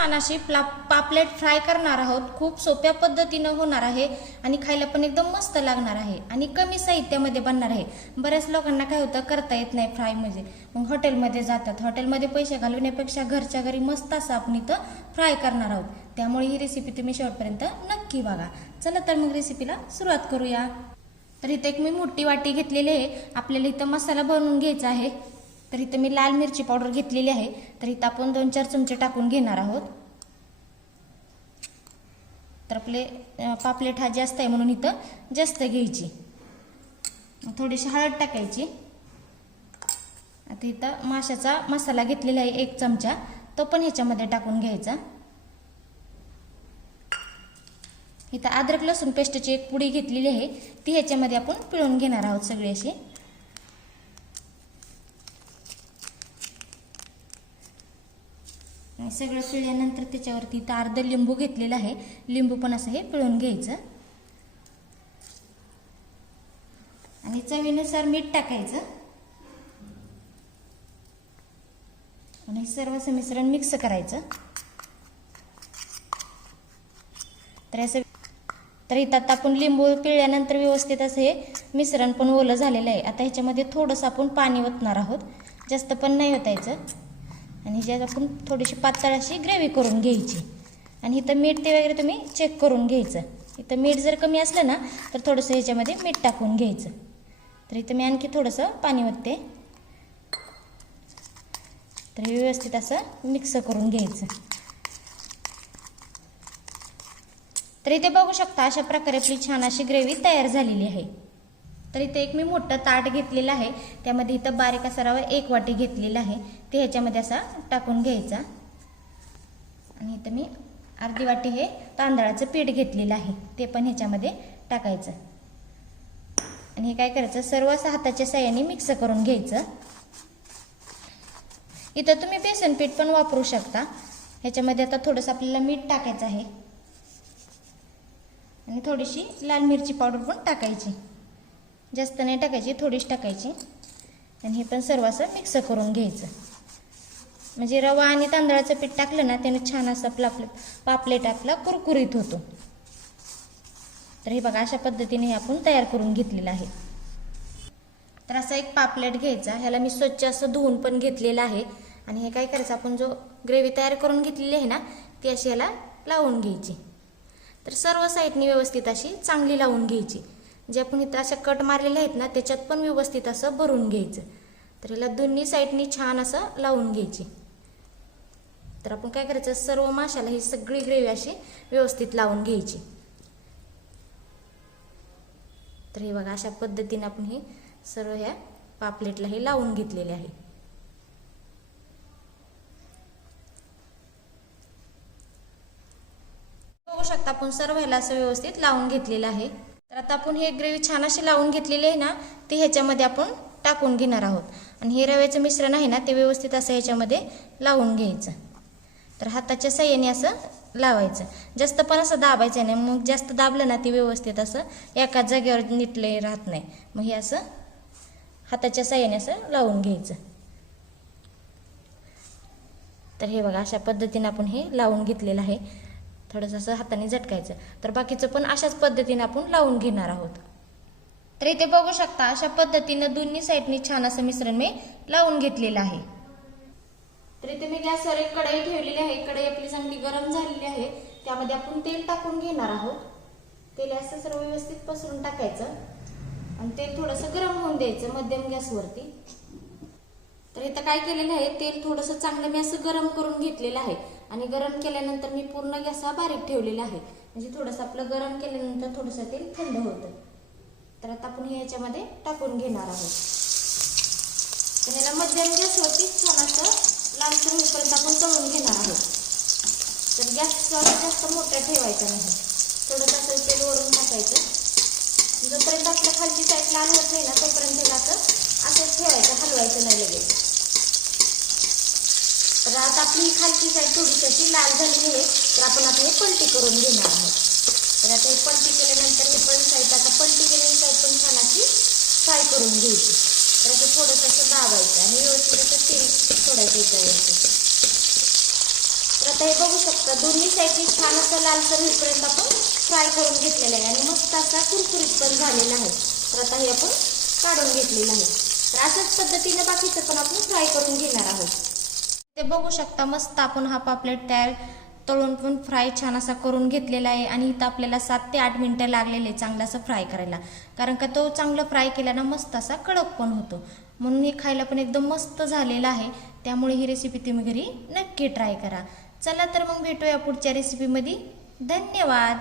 छान अशी प्ला पापलेट फ्राय करणार आहोत. खूप सोप्या पद्धतीनं होणार आहे आणि खायला पण एकदम मस्त लागणार आहे आणि कमी साहित्यामध्ये बनणार आहे. बऱ्याच लोकांना काय होतं करता येत नाही फ्राय म्हणजे. मग हॉटेलमध्ये जातात. हॉटेलमध्ये पैसे घालवण्यापेक्षा घरच्या घरी मस्त असं आपण इथं फ्राय करणार आहोत. त्यामुळे ही रेसिपी तुम्ही शेवटपर्यंत नक्की बघा. चला तर मग रेसिपीला सुरुवात करूया. तर इथं एक मी मोठी वाटी घेतलेली आहे. आपल्याला इथं मसाला बनवून घ्यायचा आहे. तर इथं मी लाल मिरची पावडर घेतलेली आहे. तर इथं आपण दोन चार चमचे टाकून घेणार आहोत. तर आपले पापलेट हा जास्त आहे म्हणून इथं जास्त घ्यायची. थोडीशी हळद टाकायची. आता इथं माशाचा मसाला घेतलेला आहे एक चमचा. तो पण ह्याच्यामध्ये टाकून घ्यायचा. इथं अद्रक लसूण पेस्टची एक पुडी घेतलेली आहे. ती ह्याच्यामध्ये आपण पिळून घेणार आहोत सगळी अशी. हे सगळं पिळल्यानंतर त्याच्यावरती इथं अर्ध लिंबू घेतलेलं आहे. लिंबू पण असं हे पिळून घ्यायचं. आणि चवीनुसार मीठ टाकायचं. आणि सर्व मिश्रण मिक्स करायचं. तर असं तर इथं आता आपण लिंबू पिळल्यानंतर व्यवस्थित असं हे मिश्रण पण ओलं झालेलं आहे. आता ह्याच्यामध्ये थोडंसं आपण पाणी ओतणार आहोत. जास्त पण नाही ओतायचं. आणि ज्यात आपण थोडीशी पातळ अशी ग्रेव्ही करून घ्यायची. आणि इथं मीठ ते वगैरे तुम्ही चेक करून घ्यायचं. इथं मीठ जर कमी असलं ना तर थोडंसं ह्याच्यामध्ये मीठ टाकून घ्यायचं. तर इथं मी आणखी थोडंसं पाणी ओतते. तर हे व्यवस्थित असं मिक्स करून घ्यायचं. तर इथे बघू शकता अशा प्रकारे आपली छान अशी ग्रेव्ही तयार झालेली आहे. तर इथे एक मी मोठं ताट घेतलेलं आहे. त्यामध्ये इथं बारीक असा एक वाटी घेतलेला आहे. ते ह्याच्यामध्ये असा टाकून घ्यायचा. आणि इथं मी अर्धी वाटी हे तांदळाचं पीठ घेतलेलं आहे. ते पण ह्याच्यामध्ये टाकायचं. आणि हे काय करायचं? सर्व असं हाताच्या साह्याने मिक्स करून घ्यायचं. इथं तुम्ही बेसन पीठ पण वापरू शकता. ह्याच्यामध्ये आता थोडंसं आपल्याला मीठ टाकायचं आहे. आणि थोडीशी लाल मिरची पावडर पण टाकायची. जास्त नाही टाकायची थोडीच टाकायची. आणि हे पण सर्व असं मिक्स करून घ्यायचं. म्हणजे रवा आणि तांदळाचं पीठ टाकलं ना त्याने छान असं आपलं आपलं पापलेट आपला कुरकुरीत होतो. तर हे बघा अशा पद्धतीने हे आपण तयार करून घेतलेलं आहे. तर असा एक पापलेट घ्यायचा ह्याला मी स्वच्छ असं धुवून पण घेतलेलं आहे. आणि हे काय करायचं आपण जो ग्रेव्ही तयार करून घेतलेली आहे ना ती अशी ह्याला लावून घ्यायची. तर सर्व साईडनी व्यवस्थित अशी चांगली लावून घ्यायची. जे आपण इथं अशा कट मारलेल्या आहेत ना त्याच्यात पण व्यवस्थित असं भरून घ्यायचं. तर याला दोन्ही साईडनी छान असं लावून घ्यायची. तर आपण काय करायचं सर्व माशाला ही सगळी ग्रेव्ही अशी व्यवस्थित लावून घ्यायची. तर हे बघा अशा पद्धतीने आपण हे सर्व ह्या पापलेटला हे लावून घेतलेले आहे. बघू शकता आपण सर्व ह्याला असं व्यवस्थित लावून घेतलेलं आहे. तर आता आपण हे ग्रेव्ही छान अशी लावून घेतलेली आहे ना ती ह्याच्यामध्ये आपण टाकून घेणार आहोत. आणि हे रव्याचं मिश्रण आहे ना ते व्यवस्थित असं ह्याच्यामध्ये लावून घ्यायचं. तर हाताच्या साह्याने असं लावायचं. जास्त पण असं दाबायचं नाही. मग जास्त दाबलं ना ते व्यवस्थित असं एकाच जागेवर नीटले राहत नाही. मग हे असं हाताच्या साह्याने असं लावून घ्यायचं. तर हे बघा अशा पद्धतीने आपण हे लावून घेतलेलं आहे. थोडंसं असं हाताने झटकायचं. तर बाकीचं पण अशाच पद्धतीने आपण लावून घेणार आहोत. तर इथे बघू शकता अशा पद्धतीनं दोन्ही साईडनी छान असं मिश्रण मी लावून घेतलेलं आहे. तर इथे मी गॅसवर एक कढई ठेवलेली आहे. कढई आपली चांगली गरम झालेली आहे. त्यामध्ये आपण तेल टाकून घेणार आहोत. तेल असं सर्व व्यवस्थित पसरून टाकायचं. आणि तेल थोडंसं गरम होऊन द्यायचं मध्यम गॅसवरती. तर इथं काय केलेलं आहे? तेल थोडंसं चांगलं मी असं गरम करून घेतलेलं आहे. आणि गरम केल्यानंतर मी पूर्ण गॅस हा बारीक ठेवलेला आहे. म्हणजे थोडंसं आपलं गरम केल्यानंतर थोडंसं तेल थंड होतं. तर आता आपण हे याच्यामध्ये टाकून घेणार आहोत. तर याला मध्यम गॅसवरती छान असं लालसर होईपर्यंत आपण तळून घेणार आहोत. तर गॅस जास्त मोठा ठेवायचा नाही. थोडंसं असं तेल वरून टाकायचं. जोपर्यंत आपल्या खालची साईड लाल होत नाही ना तोपर्यंत त्याला असं असंच ठेवायचं हलवायचं नाही लगेच. तर आता आपली खालची साईड थोडीशी अशी लाल झाली आहे. तर आपण आता हे पलटी करून घेणार आहोत. तर आता हे पलटी केल्यानंतर मी पण साईड आता पलटी केलेली साईड पण छान अशी फ्राय करून घ्यायची. तर असं थोडंसं असं दाबायचं आणि व्यवस्थित असं तेल सोडायचं याच्यावरती. तर आता हे बघू शकता दोन्ही साईडने छान असं लालसर होईपर्यंत आपण फ्राय करून घेतलेलं आहे आणि मस्त असा कुरकुरीत पण झालेला आहे. तर आता हे आपण काढून घेतलेलं आहे. तर अशाच पद्धतीने बाकीचं पण आपण फ्राय करून घेणार आहोत. ते बघू शकता मस्त आपण हा पापलेट तयार तळून पण फ्राय छान असा करून घेतलेला आहे आणि इथं आपल्याला सात ते आठ मिनटं लागलेले चांगला असं फ्राय करायला. कारण का तो चांगलं फ्राय केल्यानं मस्त असा कडक पण होतो. म्हणून हे खायला पण एकदम मस्त झालेलं आहे. त्यामुळे ही रेसिपी तुम्ही घरी नक्की ट्राय करा. चला तर मग भेटूया पुढच्या रेसिपीमध्ये धन्यवाद!